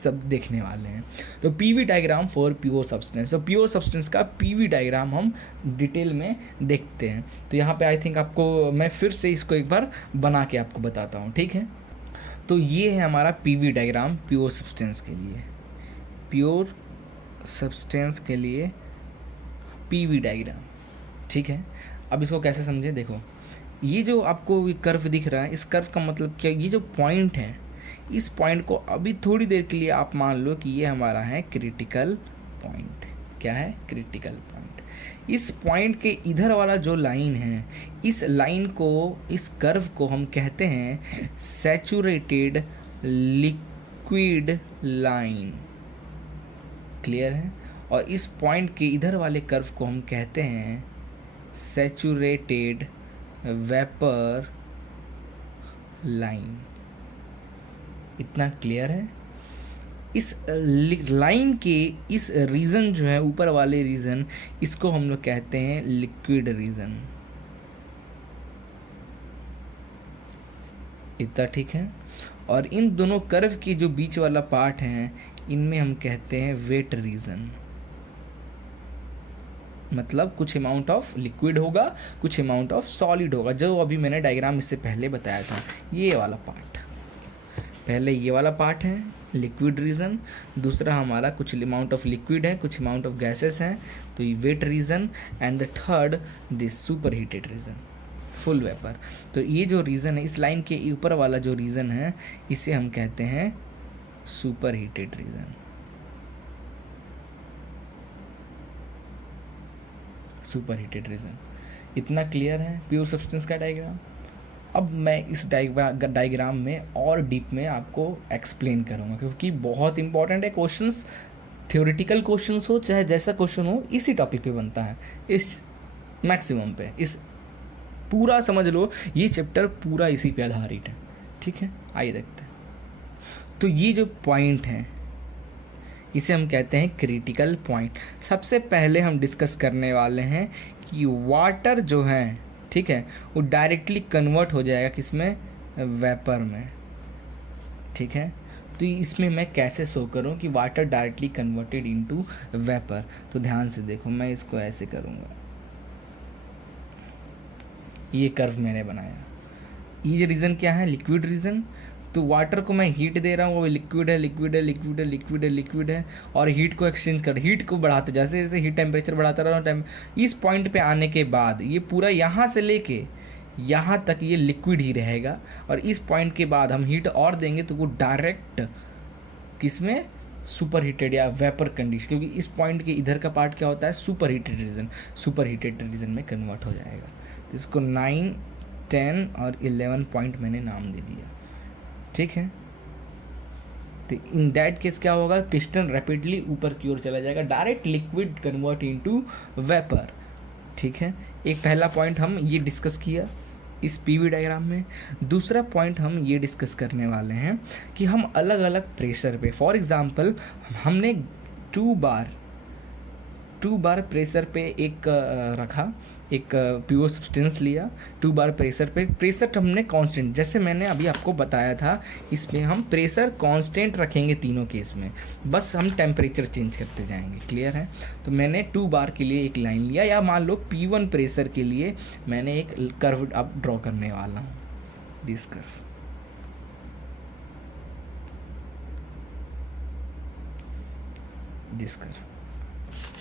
सब देखने वाले हैं। तो PV diagram for pure substance, तो प्योर सब्सटेंस का पीवी डायग्राम हम डिटेल में देखते हैं। तो यहाँ पे आई थिंक आपको मैं फिर से इसको एक बार बना के आपको बताता हूँ, ठीक है। तो ये है हमारा पीवी डायग्राम प्योर सब्सटेंस के लिए, प्योर सब्सटेंस के लिए पीवी डायग्राम, ठीक है। अब इसको कैसे समझे, देखो ये जो आपको कर्व दिख रहा है, इस कर्व का मतलब क्या, ये जो पॉइंट है, इस पॉइंट को अभी थोड़ी देर के लिए आप मान लो कि ये हमारा है क्रिटिकल पॉइंट। क्या है, क्रिटिकल पॉइंट। इस पॉइंट के इधर वाला जो लाइन है, इस लाइन को, इस कर्व को हम कहते हैं सैचुरेटेड लिक्विड लाइन। क्लियर है। और इस पॉइंट के इधर वाले कर्व को हम कहते हैं सैचुरेटेड वेपर लाइन। इतना क्लियर है। इस लाइन के इस रीजन जो है, ऊपर वाले रीजन, इसको हम लोग कहते हैं लिक्विड रीजन। इतना ठीक है। और इन दोनों कर्व के जो बीच वाला पार्ट है, इनमें हम कहते हैं वेट रीजन। मतलब कुछ अमाउंट ऑफ लिक्विड होगा, कुछ अमाउंट ऑफ सॉलिड होगा, जो अभी मैंने डायग्राम इससे पहले बताया था। ये वाला पार्ट, पहले ये वाला पार्ट है लिक्विड रीजन, दूसरा हमारा कुछ अमाउंट ऑफ लिक्विड है, कुछ अमाउंट ऑफ गैसेस हैं, तो ये wet region, and the third this super heated region, full vapour. तो ये जो रीजन है, इस लाइन के ऊपर वाला जो रीजन है, इसे हम कहते हैं super heated region. Super heated region. इतना क्लियर है प्योर सब्सटेंस का डायग्राम। अब मैं इस डायग्राम में और डीप में आपको एक्सप्लेन करूँगा, क्योंकि बहुत इंपॉर्टेंट है। क्वेश्चंस थ्योरेटिकल क्वेश्चंस हो चाहे जैसा क्वेश्चन हो, इसी टॉपिक पे बनता है, इस मैक्सिमम पे, इस पूरा समझ लो ये चैप्टर पूरा इसी पे आधारित है, ठीक है। आइए देखते हैं। तो ये जो पॉइंट है, इसे हम कहते हैं क्रिटिकल पॉइंट। सबसे पहले हम डिस्कस करने वाले हैं कि वाटर जो है, ठीक है, वो डायरेक्टली कन्वर्ट हो जाएगा किसमें, वेपर में, ठीक है। तो इसमें मैं कैसे शो करूं कि water directly converted into vapour. तो ध्यान से देखो, मैं इसको ऐसे करूंगा, ये कर्व मैंने बनाया। ये रीज़न क्या है, लिक्विड रीज़न। तो वाटर को मैं हीट दे रहा हूँ, वो लिक्विड है, लिक्विड है, लिक्विड है, लिक्विड है, लिक्विड है, और हीट को एक्सचेंज कर, हीट को बढ़ाते, जैसे जैसे हीट टेम्परेचर बढ़ाता रहा, इस पॉइंट पे आने के बाद ये पूरा यहाँ से लेके यहाँ तक ये लिक्विड ही रहेगा। और इस पॉइंट के बाद हम हीट और देंगे तो वो डायरेक्ट किसमें, सुपर हीटेड या वेपर कंडीशन, क्योंकि इस पॉइंट के इधर का पार्ट क्या होता है, super heated region, super heated region में कन्वर्ट हो जाएगा। तो इसको 9, 10 और 11 पॉइंट मैंने नाम दे दिया, ठीक है। तो इन दैट केस क्या होगा, पिस्टन रैपिडली ऊपर की ओर चला जाएगा, direct liquid convert into vapour, ठीक है। एक पहला पॉइंट हम ये डिस्कस किया इस पीवी डायग्राम में। दूसरा पॉइंट हम ये डिस्कस करने वाले हैं कि हम अलग अलग प्रेशर पे, फॉर एग्जांपल हमने 2 बार प्रेशर पे एक रखा, एक प्योर सब्सटेंस लिया, 2 बार प्रेशर पे, प्रेशर हमने कांस्टेंट, जैसे मैंने अभी आपको बताया था, इसमें हम प्रेशर कांस्टेंट रखेंगे तीनों केस में, बस हम टेम्परेचर चेंज करते जाएंगे। क्लियर है। तो मैंने 2 बार के लिए एक लाइन लिया, या मान लो P1 प्रेशर के लिए मैंने एक कर्व अब ड्रॉ करने वाला हूँ, दिस कर्व, दिस कर्व।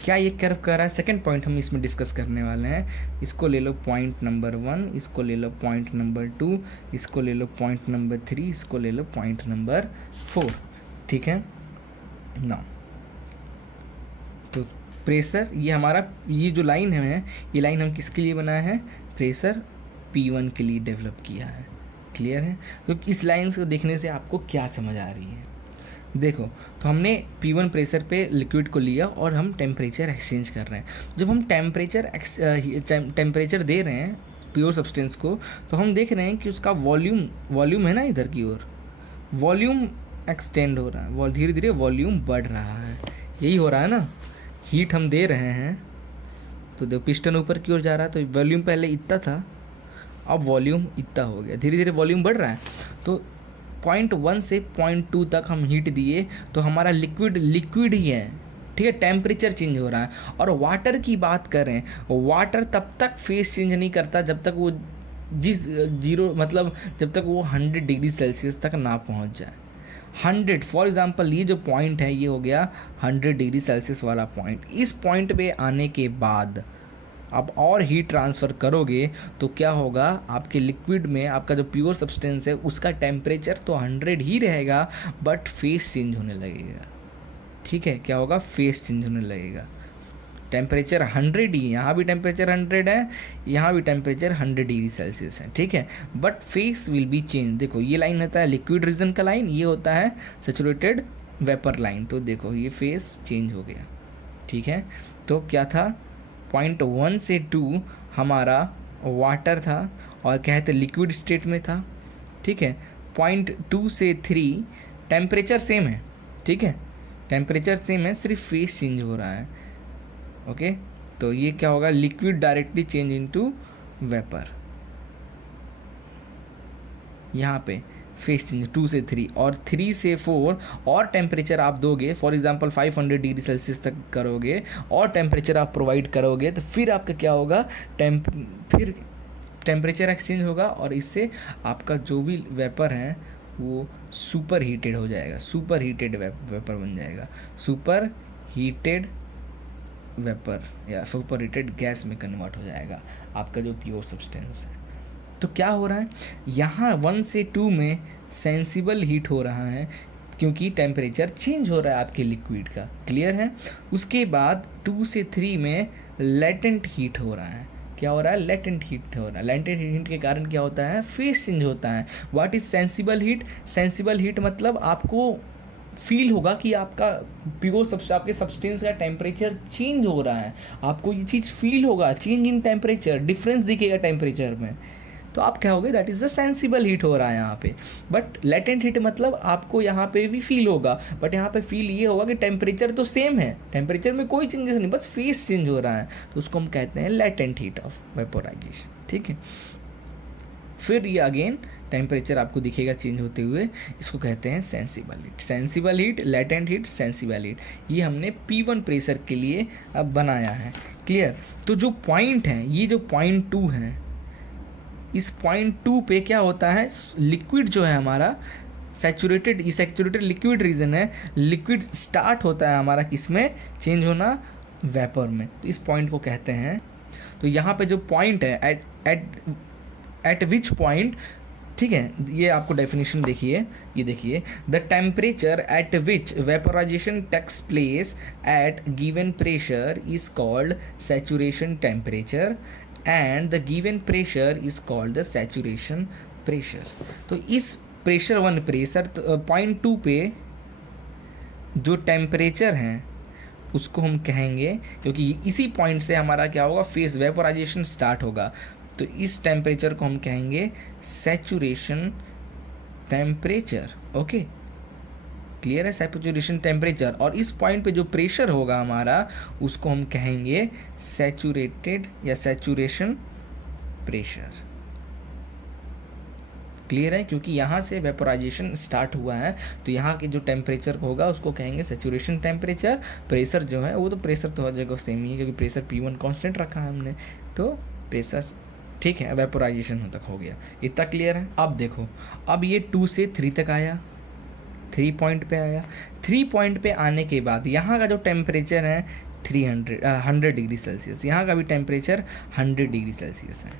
क्या ये कर्व कर रहा है, सेकंड पॉइंट हम इसमें डिस्कस करने वाले हैं। इसको ले लो पॉइंट नंबर 1, इसको ले लो पॉइंट नंबर 2, इसको ले लो पॉइंट नंबर 3, इसको ले लो पॉइंट नंबर 4, ठीक है ना। तो प्रेशर, ये हमारा, ये जो लाइन है, ये लाइन हम किसके लिए बनाया है, प्रेशर P1 के लिए डेवलप किया है। क्लियर है। तो इस लाइन को देखने से आपको क्या समझ आ रही है, देखो। तो हमने P1 प्रेशर पे लिक्विड को लिया और हम टेम्परेचर एक्सचेंज कर रहे हैं। जब हम टेम्परेचर दे रहे हैं प्योर सब्सटेंस को, तो हम देख रहे हैं कि उसका वॉल्यूम है ना, इधर की ओर वॉल्यूम एक्सटेंड हो रहा है, धीरे धीरे वॉल्यूम बढ़ रहा है, यही हो रहा है ना। हीट हम दे रहे हैं तो देखो पिस्टन ऊपर की ओर जा रहा है, तो वॉल्यूम पहले इतना था, अब वॉल्यूम इतना हो गया, धीरे धीरे वॉल्यूम बढ़ रहा है। तो 0.1 से 0.2 तक हम हीट दिए तो हमारा लिक्विड लिक्विड ही है, ठीक है, टेम्परेचर चेंज हो रहा है। और वाटर की बात करें, वाटर तब तक फेस चेंज नहीं करता जब तक वो जिस जीरो मतलब जब तक वो 100 डिग्री सेल्सियस तक ना पहुंच जाए। 100 फॉर एग्जांपल ये जो पॉइंट है ये हो गया 100 डिग्री सेल्सियस वाला पॉइंट। इस पॉइंट पे आने के बाद आप और हीट ट्रांसफ़र करोगे तो क्या होगा, आपके लिक्विड में आपका जो प्योर सब्सटेंस है उसका टेम्परेचर तो 100 ही रहेगा बट फेस चेंज होने लगेगा, ठीक है। क्या होगा, फेस चेंज होने लगेगा। टेम्परेचर 100 ही, यहाँ भी टेम्परेचर 100 है, यहाँ भी टेम्परेचर 100 डिग्री सेल्सियस है, ठीक है, but face will be change. देखो ये लाइन होता है लिक्विड रीजन का लाइन, ये होता है सैचुरेटेड वेपर लाइन। तो देखो ये फेस चेंज हो गया, ठीक है। तो क्या था, 0.1 से 2 हमारा वाटर था और कहते लिक्विड स्टेट में था, ठीक है। 0.2 से 3 टेम्परेचर सेम है, ठीक है, टेम्परेचर सेम है, सिर्फ फेस चेंज हो रहा है, ओके। तो ये क्या होगा, liquid directly change into vapour. यहाँ पे फेस चेंज 2 से 3 और 3 से 4 और टेम्परेचर आप दोगे, फॉर एग्जांपल 500 डिग्री सेल्सियस तक करोगे और टेम्परेचर आप प्रोवाइड करोगे तो फिर आपका क्या होगा, फिर टेम्परेचर एक्सचेंज होगा और इससे आपका जो भी वेपर है वो सुपर हीटेड हो जाएगा, सुपर हीटेड वेपर बन जाएगा, सुपर हीटेड वेपर या सुपर हीटेड गैस में कन्वर्ट हो जाएगा आपका जो प्योर सब्सटेंस है। तो क्या हो रहा है, यहाँ 1 से 2 में सेंसिबल हीट हो रहा है क्योंकि टेम्परेचर चेंज हो रहा है आपके लिक्विड का, क्लियर है। उसके बाद 2 से 3 में लेटेंट हीट हो रहा है। क्या हो रहा है, लेटेंट हीट हो रहा है। लेटेंट हीट के कारण क्या होता है, फेस चेंज होता है। What is sensible heat, sensible heat मतलब आपको फील होगा कि आपका प्योर सबसे आपके सब्सटेंस का टेम्परेचर चेंज हो रहा है, आपको ये चीज़ फील होगा, चेंज इन टेम्परेचर, डिफरेंस दिखेगा टेम्परेचर में, तो आप क्या होगे, that is the sensible heat हो रहा है यहाँ पे। बट लेटेंट हीट मतलब आपको यहाँ पे भी फील होगा, बट यहाँ पे फील ये होगा कि टेम्परेचर तो सेम है, टेम्परेचर में कोई चेंजेस नहीं, बस फेस चेंज हो रहा है, तो उसको हम कहते हैं लेटेंट हीट ऑफ वेपोराइजेशन, ठीक है। फिर ये अगेन टेम्परेचर आपको दिखेगा चेंज होते हुए, इसको कहते हैं sensible heat. Sensible heat, latent heat, sensible heat, ये हमने P1 प्रेशर के लिए अब बनाया है, क्लियर। तो जो पॉइंट है, ये जो 0.2 है, इस 0.2 पे क्या होता है, लिक्विड जो है हमारा सैचुरेटेड, ये सैचुरेटेड लिक्विड रीजन है, लिक्विड स्टार्ट होता है हमारा किसमें चेंज होना, वेपर में। तो इस पॉइंट को कहते हैं, तो यहाँ पे जो पॉइंट है एट विच पॉइंट, ठीक है, ये आपको डेफिनेशन देखिए, ये देखिए, the temperature at which vaporisation takes place at given pressure is called saturation temperature and the given pressure is called the saturation pressure. तो इस प्रेशर 1 प्रेशर 0.2 पे जो टेम्परेचर है उसको हम कहेंगे, क्योंकि इसी पॉइंट से हमारा क्या होगा, फेस वेपोराइजेशन स्टार्ट होगा, तो इस टेम्परेचर को हम कहेंगे सैचुरेशन टेम्परेचर, ओके, क्लियर है, सैचुरेशन टेम्परेचर। और इस पॉइंट पे जो प्रेशर होगा हमारा उसको हम कहेंगे सैचुरेटेड या सैचुरेशन प्रेशर, क्लियर है, क्योंकि यहाँ से वेपोराइजेशन स्टार्ट हुआ है, तो यहाँ के जो टेम्परेचर होगा उसको कहेंगे सैचुरेशन टेम्परेचर। प्रेशर जो है वो तो प्रेशर तो हर जगह सेम ही है, क्योंकि प्रेशर P1 कांस्टेंट रखा है हमने, तो प्रेशर, ठीक है, वेपोराइजेशन तक हो गया, इतना क्लियर है। अब देखो, अब ये 2 से 3 तक आया, 3 पॉइंट पे आया, 3 पॉइंट पे आने के बाद यहाँ का जो टेम्परेचर है 100 डिग्री सेल्सियस, यहाँ का भी टेम्परेचर 100 डिग्री सेल्सियस है,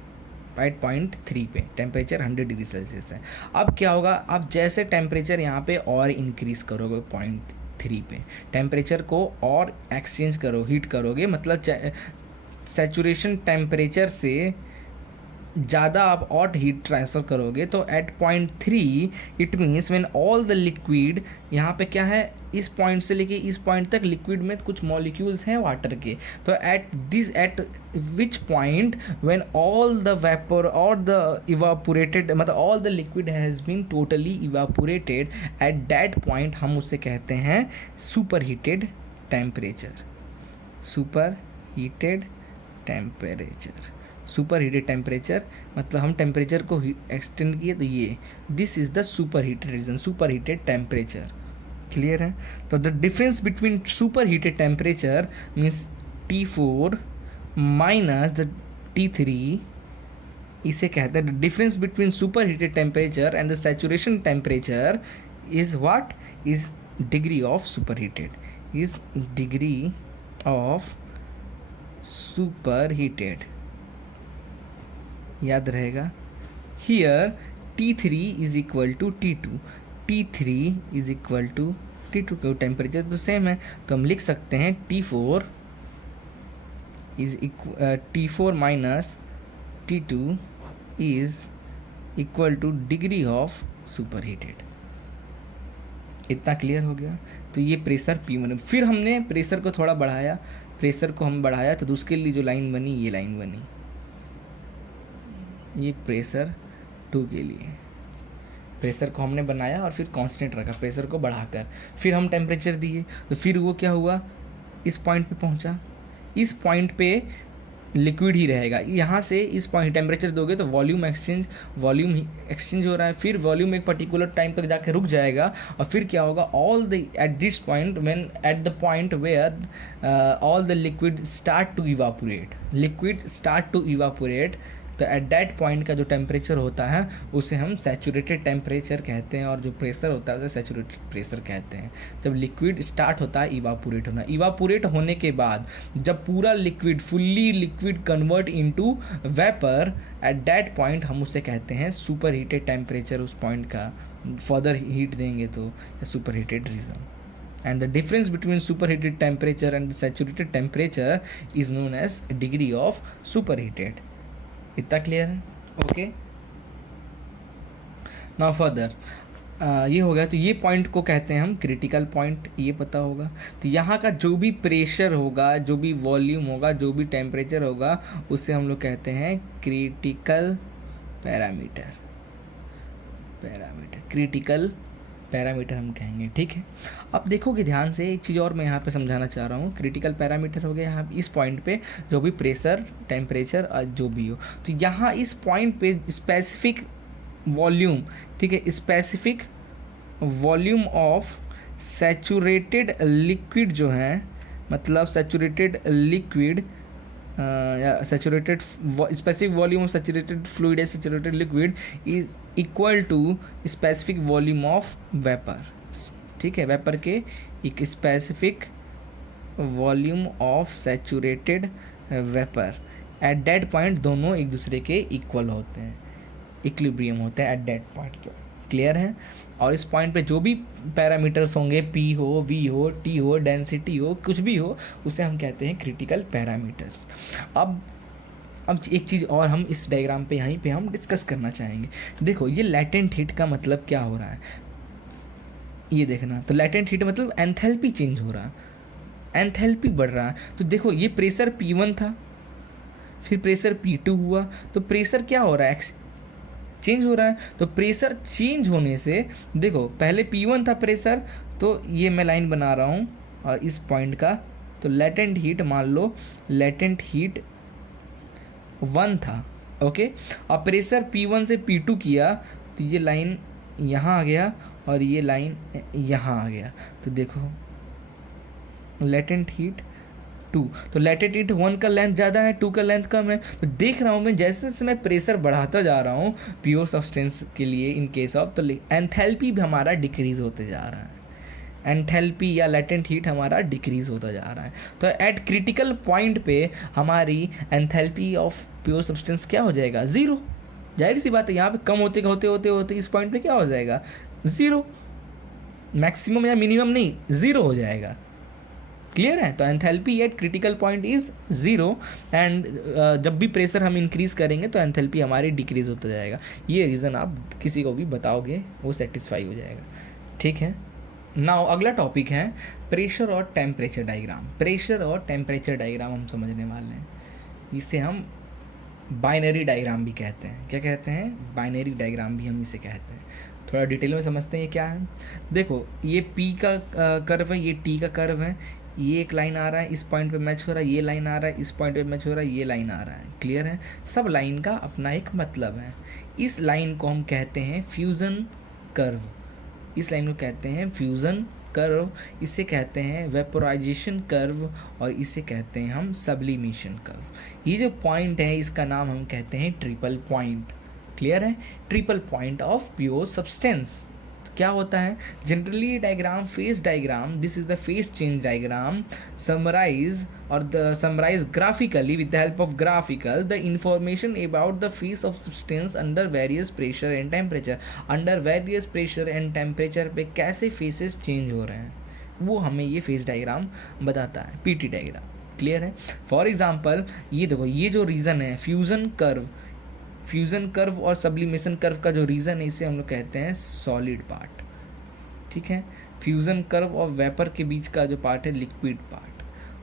राइट। 0.3 पे टेम्परेचर 100 डिग्री सेल्सियस है। अब क्या होगा, आप जैसे टेम्परेचर यहाँ पे और इंक्रीज करोगे 0.3 पे, टेम्परेचर को और एक्सचेंज करो, हीट करोगे, मतलब सैचुरेशन टेम्परेचर से ज़्यादा आप और हीट ट्रांसफ़र करोगे, तो at 0.3 it means when all the liquid, यहाँ पे क्या है, इस पॉइंट से लेके इस पॉइंट तक लिक्विड में कुछ मॉलिक्यूल्स हैं वाटर के, तो at which point when all the vapour और द इवापोरेटेड, मतलब all the liquid has been totally evaporated, at that point हम उसे कहते हैं super heated temperature, super heated temperature, super heated temperature मतलब हम टेम्परेचर को एक्सटेंड किए, तो ये this is the super heated region, super heated temperature. Clear है? तो the difference between super heated temperature means T4 minus the T3, इसे कहते हैं difference between super heated temperature and the saturation temperature is what is degree of super heated, is degree of super heated. याद रहेगा। Here T3 is equal to T2, T3 is equal to T2, क्यों temperature तो same है, तो हम लिख सकते हैं T4 is T4 minus T2 is equal two degree of super heated. इतना क्लियर हो गया। तो ये प्रेशर P1 है। फिर हमने प्रेशर को थोड़ा बढ़ाया, प्रेशर को हम बढ़ाया तो उसके लिए जो लाइन बनी, ये लाइन बनी, ये प्रेशर 2 के लिए प्रेशर को हमने बनाया और फिर कांस्टेंट रखा प्रेशर को बढ़ाकर। फिर हम टेम्परेचर दिए, तो फिर वो क्या हुआ, इस पॉइंट पे पहुंचा। इस पॉइंट पे लिक्विड ही रहेगा। यहाँ से इस पॉइंट टेम्परेचर दोगे तो वॉल्यूम एक्सचेंज हो रहा है, फिर वॉल्यूम एक पर्टिकुलर टाइम तक जाकर रुक जाएगा, और फिर क्या होगा, all the at this point when at the point where all the liquid start to evaporate, तो एट दैट पॉइंट का जो टेम्परेचर होता है उसे हम सैचुरेटेड टेम्परेचर कहते हैं, और जो प्रेशर होता है उसे सैचुरेटेड प्रेशर कहते हैं। जब लिक्विड स्टार्ट होता है इवापोरेट होना, इवापोरेट होने के बाद जब पूरा liquid fully liquid convert into vapour, at that point हम उसे कहते हैं सुपर हीटेड टेम्परेचर। उस पॉइंट का फर्दर हीट देंगे तो super heated region. And the difference between superheated temperature and the saturated temperature is known as degree of superheated. इतना clear है? ओके, नाउ फर्दर ये हो गया। तो ये पॉइंट को कहते हैं हम क्रिटिकल पॉइंट, ये पता होगा। तो यहाँ का जो भी प्रेशर होगा, जो भी वॉल्यूम होगा, जो भी टेम्परेचर होगा, उसे हम लोग कहते हैं क्रिटिकल पैरामीटर, क्रिटिकल पैरामीटर हम कहेंगे। ठीक है, अब देखोगे ध्यान से, एक चीज़ और मैं यहाँ पे समझाना चाह रहा हूँ। क्रिटिकल पैरामीटर हो गया यहाँ इस पॉइंट पे जो भी प्रेशर टेम्परेचर जो भी हो, तो यहाँ इस पॉइंट पे स्पेसिफिक वॉल्यूम, ठीक है, specific volume of saturated liquid जो है, मतलब सैचुरेटेड लिक्विड या saturated specific volume of saturated fluid या saturated liquid is equal to specific volume of vapour. ठीक है, वेपर के एक specific volume of saturated vapour, at that point दोनों एक दूसरे के इक्वल होते हैं, इक्विलिब्रियम होते हैं एट दैट पॉइंट पे। क्लियर है? और इस पॉइंट पे जो भी पैरामीटर्स होंगे, P हो, V हो, T हो, डेंसिटी हो, कुछ भी हो, उसे हम कहते हैं क्रिटिकल पैरामीटर्स। अब एक चीज़ और हम इस डायग्राम पे यहीं पे हम डिस्कस करना चाहेंगे। देखो, ये लैटेंट हीट का मतलब क्या हो रहा है, ये देखना। तो लैटेंट हीट मतलब एंथैल्पी चेंज हो रहा है, एंथैल्पी बढ़ रहा है। तो देखो, ये प्रेशर P1 था, फिर प्रेशर P2 हुआ, तो प्रेशर क्या हो रहा है, चेंज हो रहा है। तो प्रेशर चेंज होने से देखो, पहले P1 था प्रेशर, तो ये मैं लाइन बना रहा हूँ, और इस पॉइंट का तो लेटेंट हीट, मान लो लेटेंट हीट 1 था, ओके। और प्रेशर P1 से P2 किया, तो ये लाइन यहाँ आ गया और ये लाइन यहाँ आ गया। तो देखो, लेटेंट हीट 2, तो लेटेंट हीट 1 का लेंथ ज़्यादा है, 2 का लेंथ कम है। तो देख रहा हूँ मैं, जैसे जैसे मैं प्रेशर बढ़ाता जा रहा हूँ प्योर सब्सटेंस के लिए इन केस ऑफ, तो एंथैल्पी भी हमारा डिक्रीज होते जा रहा है, एंथैल्पी या लेटेंट हीट हमारा डिक्रीज होता जा रहा है। तो एट क्रिटिकल पॉइंट पे हमारी एंथैल्पी ऑफ प्योर सब्सटेंस क्या हो जाएगा, 0। जाहिर सी बात है, यहाँ पे कम होते होते होते होते इस पॉइंट पे क्या हो जाएगा, 0। मैक्सिमम या मिनिमम नहीं, 0 हो जाएगा। क्लियर है? तो enthalpy eight critical point is 0, and जब भी प्रेशर हम इंक्रीज करेंगे तो एंथैल्पी हमारी डिक्रीज होता जाएगा। ये रीज़न आप किसी को भी बताओगे, वो सेटिस्फाई हो जाएगा। ठीक है, नाउ अगला टॉपिक है प्रेशर और टेम्परेचर डायग्राम। प्रेशर और टेम्परेचर डायग्राम हम समझने वाले हैं, इसे हम बाइनरी डायग्राम भी कहते हैं। क्या कहते हैं? बाइनरी डायग्राम भी हम इसे कहते हैं। थोड़ा डिटेल में समझते हैं ये क्या है। देखो, ये P का कर्व है, ये T का कर्व है, ये एक लाइन आ रहा है, इस पॉइंट पे मैच हो रहा है, ये लाइन आ रहा है, इस पॉइंट पे मैच हो रहा है, ये लाइन आ रहा है। क्लियर है? सब लाइन का अपना एक मतलब है। इस लाइन को हम कहते हैं फ्यूज़न कर्व, इस लाइन को कहते हैं फ्यूज़न कर्व, इसे कहते हैं वेपोराइजेशन कर्व, और इसे कहते हैं हम सब्लिमेशन कर्व। ये जो पॉइंट है इसका नाम हम कहते हैं ट्रिपल पॉइंट। क्लियर है? Triple point of pure substance. क्या होता है generally diagram, phase diagram, this is the phase change diagram, summarize और the summarize graphically with the help of graphical the information about the phase of substance under various pressure and temperature. Under various pressure and temperature पे कैसे faces change हो रहे हैं वो हमें ये phase diagram बताता है, पीटी डायग्राम। क्लियर है? फॉर एग्जाम्पल ये देखो, ये जो रीजन है फ्यूजन कर्व, फ्यूज़न कर्व और सब्लिमेशन कर्व का जो रीज़न है इसे हम लोग कहते हैं सॉलिड पार्ट। ठीक है? फ्यूज़न कर्व और वेपर के बीच का जो पार्ट है लिक्विड पार्ट,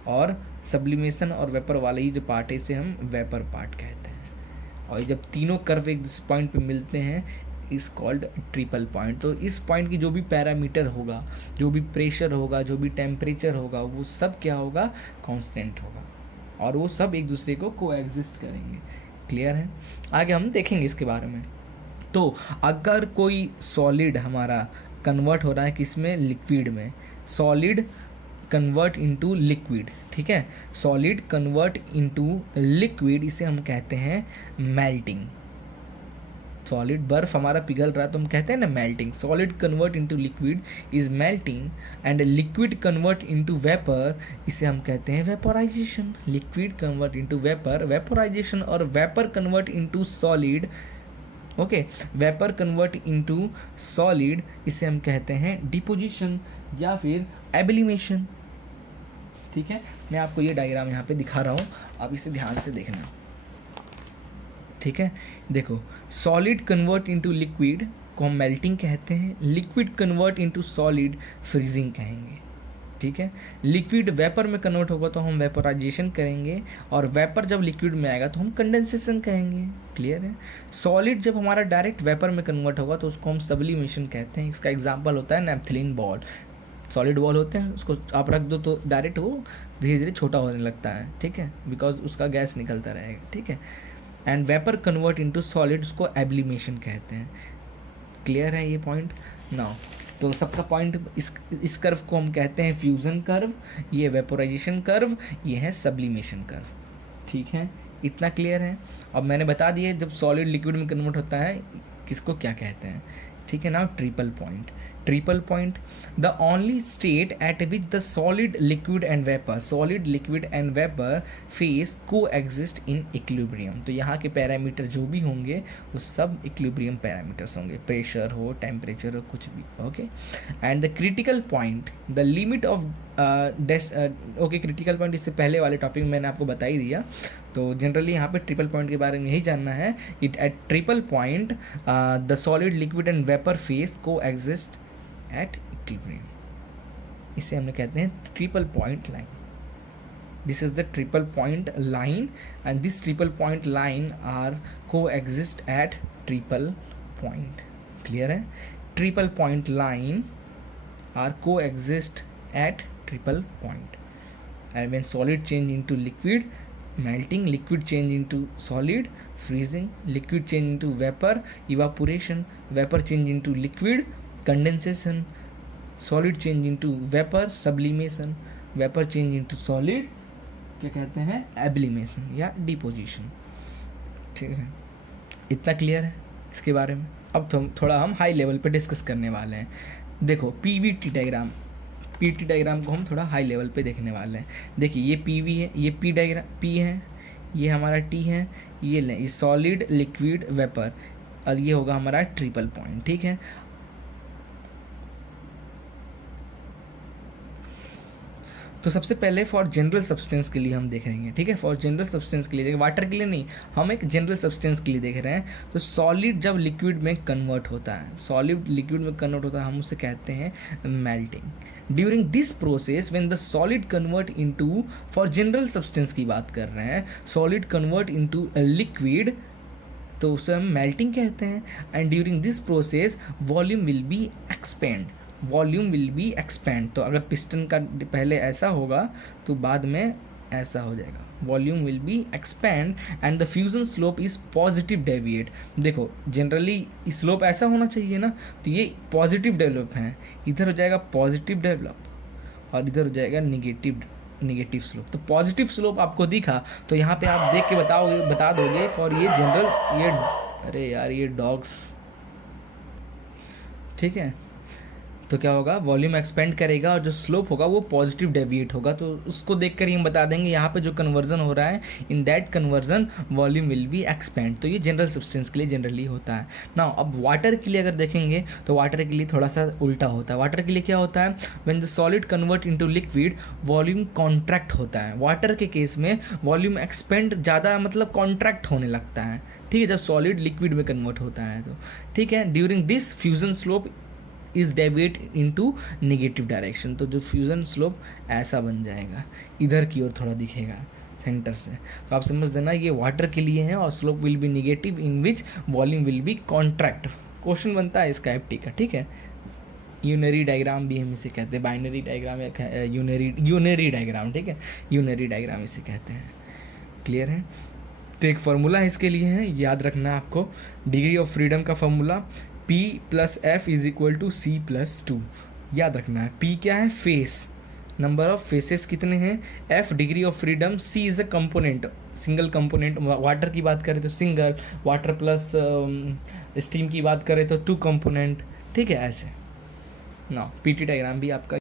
और सब्लिमेशन और वेपर वाला ही जो पार्ट है इसे हम वेपर पार्ट कहते हैं। और जब तीनों कर्व एक पॉइंट पे मिलते हैं इस कॉल्ड ट्रिपल पॉइंट। तो इस पॉइंट की जो भी पैरामीटर होगा, जो भी प्रेशर होगा, जो भी टेम्परेचर होगा, वो सब क्या होगा? कांस्टेंट होगा, और वो सब एक दूसरे को कोएग्जिस्ट करेंगे। क्लियर है? आगे हम देखेंगे इसके बारे में। तो अगर कोई सॉलिड हमारा कन्वर्ट हो रहा है किसमें? लिक्विड में। सॉलिड कन्वर्ट इनटू लिक्विड, ठीक है? सॉलिड कन्वर्ट इनटू लिक्विड, इसे हम कहते हैं मेल्टिंग। सॉलिड बर्फ हमारा पिघल रहा है तो हम कहते हैं ना melting. Solid convert into liquid is melting, and liquid convert into vapour, इसे हम कहते हैं vaporisation. Liquid convert into vapour, vaporisation, और vapour convert into solid, okay, vapour convert into solid, इसे हम कहते हैं डिपोजिशन या फिर एब्लिमेशन। ठीक है? मैं आपको ये डायग्राम यहाँ पे दिखा रहा हूँ, आप इसे ध्यान से देखना। ठीक है? देखो, सॉलिड कन्वर्ट इनटू लिक्विड को हम मेल्टिंग कहते हैं, liquid convert into solid freezing कहेंगे। ठीक है? लिक्विड वेपर में कन्वर्ट होगा तो हम वेपोराइजेशन करेंगे, और वेपर जब लिक्विड में आएगा तो हम कंडेंसेशन कहेंगे। क्लियर है? सॉलिड जब हमारा डायरेक्ट वेपर में कन्वर्ट होगा तो उसको हम सब्लिमेशन कहते हैं। इसका एग्जाम्पल होता है नैप्थलीन बॉल। सॉलिड बॉल होते हैं, उसको आप रख दो तो डायरेक्ट वो धीरे धीरे छोटा होने लगता है। ठीक है? बिकॉज उसका गैस निकलता रहेगा। ठीक है? And vapour convert into solid, उसको एब्लिमेशन कहते हैं। क्लियर है ये पॉइंट? नाउ तो सबका पॉइंट, इस कर्व को हम कहते हैं फ्यूजन कर्व, ये वेपोराइजेशन कर्व, ये है सब्लिमेशन कर्व। ठीक है? इतना क्लियर है? अब मैंने बता दिया जब सॉलिड लिक्विड में कन्वर्ट होता है किसको क्या कहते हैं। ठीक है? Now triple point. Triple point, the only state eight which the solid, liquid and vapour, solid, liquid and vapour phase को एग्जिस्ट इन इक्विलिब्रियम। तो यहाँ के पैरामीटर जो भी होंगे वो सब इक्विलिब्रियम पैरामीटर्स होंगे, प्रेशर हो, टेम्परेचर हो, कुछ भी। Okay? And the critical point, the limit of okay, critical point इससे पहले वाले टॉपिक में मैंने आपको बता ही दिया। तो जनरली यहाँ पे ट्रिपल पॉइंट के बारे में यही जानना है। It at triple point the solid, liquid and vapour phase coexist at equilibrium, इसे हम कहते हैं triple point line. This is the triple point line, and this triple point line are coexist at triple point. Clear है? Triple point line are coexist at triple point, and when solid change into liquid, melting, liquid change into solid, freezing, liquid change into vapor, evaporation, vapor change into liquid, condensation, solid change into vapor, sublimation, vapor change into solid, क्या कहते हैं? एब्लिमेशन या deposition. ठीक है? इतना clear है इसके बारे में? अब थोड़ा हम हाई लेवल पे डिस्कस करने वाले हैं। देखो, पीवीटी डायग्राम, पीटी डायग्राम को हम थोड़ा हाई लेवल पे देखने वाले हैं। देखिए, ये पीवी है, ये पी डायग्राम, पी है, ये हमारा टी है, ये सॉलिड, लिक्विड, वेपर, और ये होगा हमारा ट्रिपल पॉइंट। ठीक है? तो सबसे पहले फॉर जनरल सब्सटेंस के लिए हम देखेंगे। ठीक है? फॉर जनरल सब्सटेंस के लिए, वाटर के लिए नहीं, हम एक जनरल सब्सटेंस के लिए देख रहे हैं। तो सॉलिड जब लिक्विड में कन्वर्ट होता है, सॉलिड लिक्विड में कन्वर्ट होता है, हम उसे कहते हैं melting. During this process when the solid convert into, for general substance की बात कर रहे हैं, सॉलिड कन्वर्ट इनटू लिक्विड, तो उसे हम मेल्टिंग कहते हैं। And during this process volume will be expand, volume will be expand. तो अगर पिस्टन का पहले ऐसा होगा तो बाद में ऐसा हो जाएगा, volume will be expand and the fusion slope is positive deviate. देखो जनरली स्लोप ऐसा होना चाहिए ना, तो ये पॉजिटिव डेवलप है, इधर हो जाएगा पॉजिटिव डेवलप और इधर हो जाएगा निगेटिव स्लोप। तो पॉजिटिव स्लोप आपको दिखा तो यहाँ पे आप देख के बता दोगे फॉर ये जनरल, ये अरे यार ये डॉग्स, ठीक है। तो क्या होगा, वॉल्यूम एक्सपेंड करेगा और जो स्लोप होगा वो पॉजिटिव डेविएट होगा, तो उसको देख कर ही हम बता देंगे यहाँ पे जो कन्वर्जन हो रहा है, in that conversion volume will be expand. तो ये जनरल सब्सटेंस के लिए जनरली होता है ना। अब वाटर के लिए अगर देखेंगे तो वाटर के लिए थोड़ा सा उल्टा होता है। वाटर के लिए क्या होता है, when the solid convert into liquid volume contract होता है। वाटर के केस में वॉल्यूम एक्सपेंड ज़्यादा मतलब कॉन्ट्रैक्ट होने लगता है, ठीक है, जब सॉलिड लिक्विड में कन्वर्ट होता है तो, ठीक है। During this fusion slope is deviate into negative direction. तो जो फ्यूजन स्लोप ऐसा बन जाएगा, इधर की ओर थोड़ा दिखेगा सेंटर से। तो आप समझ देना ये वाटर के लिए है और slope will be negative in which volume will be contract. Question बनता है इसका एप्टी का, ठीक है। यूनरी डायग्राम भी हम इसे कहते हैं, बाइनरी डायग्राम या यूनरी डायग्राम, ठीक है, यूनरी डायग्राम इसे कहते हैं। क्लियर है। तो एक फार्मूला है इसके लिए है, याद रखना है आपको, डिग्री ऑफ फ्रीडम का formula P plus F is equal to C plus two. याद रखना है, P क्या है, फेस, नंबर ऑफ फेसेस कितने हैं, F degree of freedom, C is the component, single component. Water की बात करें तो सिंगल, वाटर प्लस स्टीम की बात करें तो टू कंपोनेंट, ठीक है। ऐसे ना पीटी डायग्राम भी आपका